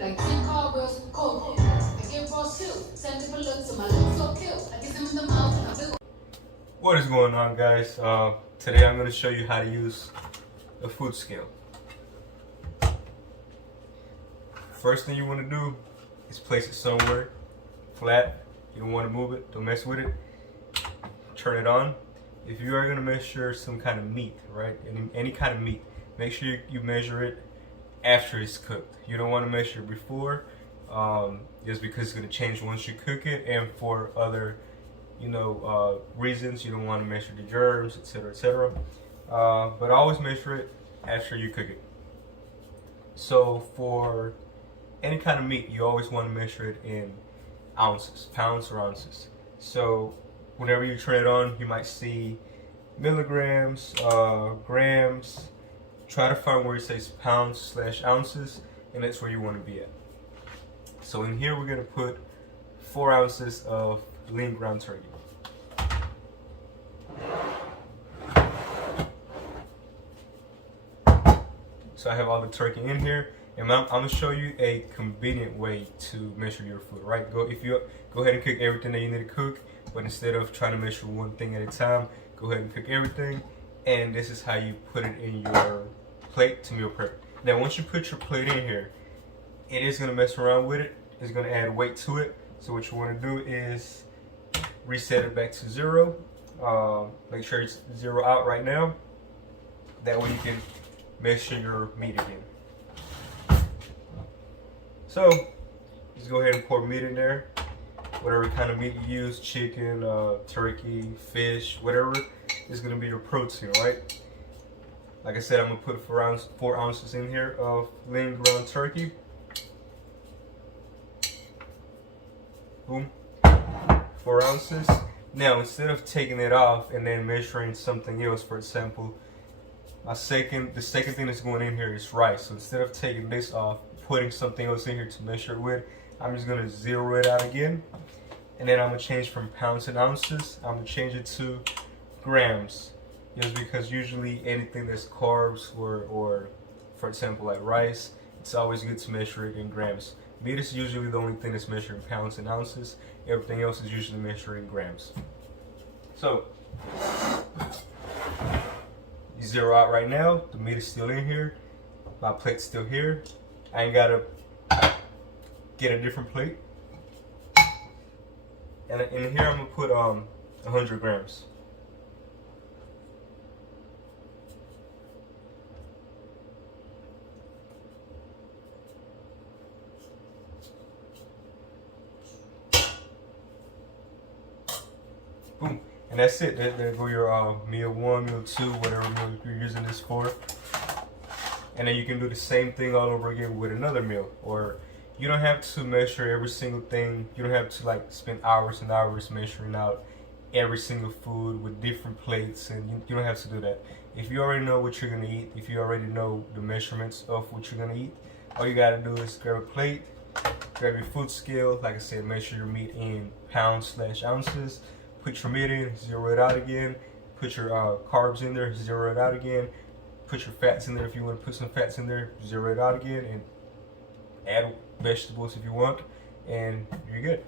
like 10 cartwheels, cold. I get raw too. Send them a look to my lips so kill. I get them in the mouth and I feel. What is going on, guys? Today I'm going to show you how to use a food scale. First thing you want to do is place it somewhere flat. You don't want to move it, don't mess with it. Turn it on. If you are going to measure some kind of meat, right, any kind of meat, make sure you measure it after it's cooked. You don't want to measure it before, just because it's going to change once you cook it, and for other reasons. You don't want to measure the germs, etc., etc. But always measure it after you cook it. So for any kind of meat, you always want to measure it in ounces, pounds or ounces. So whenever you turn it on, you might see milligrams, grams. Try to find where it says pounds/ounces, and that's where you want to be at. So in here, we're going to put 4 ounces of lean ground turkey. So I have all the turkey in here, and I'm going to show you a convenient way to measure your food, right? Go ahead and cook everything that you need to cook, but instead of trying to measure one thing at a time, go ahead and cook everything, and this is how you put it in your plate to meal prep. Now once you put your plate in here, it is going to mess around with it. It's going to add weight to it. So what you want to do is reset it back to 0. Make sure it's 0 out right now. That way you can measure your meat again. So just go ahead and pour meat in there. Whatever kind of meat you use, chicken, turkey, fish, whatever, is going to be your protein, right? Like I said, I'm going to put 4 ounces in here of lean ground turkey. Boom. 4 ounces. Now, instead of taking it off and then measuring something else, for example, the second thing that's going in here is rice. So instead of taking this off, putting something else in here to measure it with, I'm just going to zero it out again. And then I'm going to change from pounds and ounces, I'm going to change it to grams. Just because usually anything that's carbs or for example like rice, it's always good to measure it in grams. Meat is usually the only thing that's measured in pounds and ounces. Everything else is usually measured in grams. So you zero out right now. The meat is still in here. My plate's still here. I ain't gotta get a different plate. And in here I'm gonna put 100 grams. Boom. And that's it. There go your meal 1, meal 2, whatever meal you're using this for. And then you can do the same thing all over again with another meal. Or you don't have to measure every single thing. You don't have to like spend hours and hours measuring out every single food with different plates, and you don't have to do that. If you already know what you're gonna eat, if you already know the measurements of what you're gonna eat, all you gotta do is grab a plate, grab your food scale, like I said, measure your meat in pounds/ounces. Put your meat in, zero it out again. Put your carbs in there, zero it out again. Put your fats in there if you want to put some fats in there, zero it out again, and add vegetables if you want, and you're good.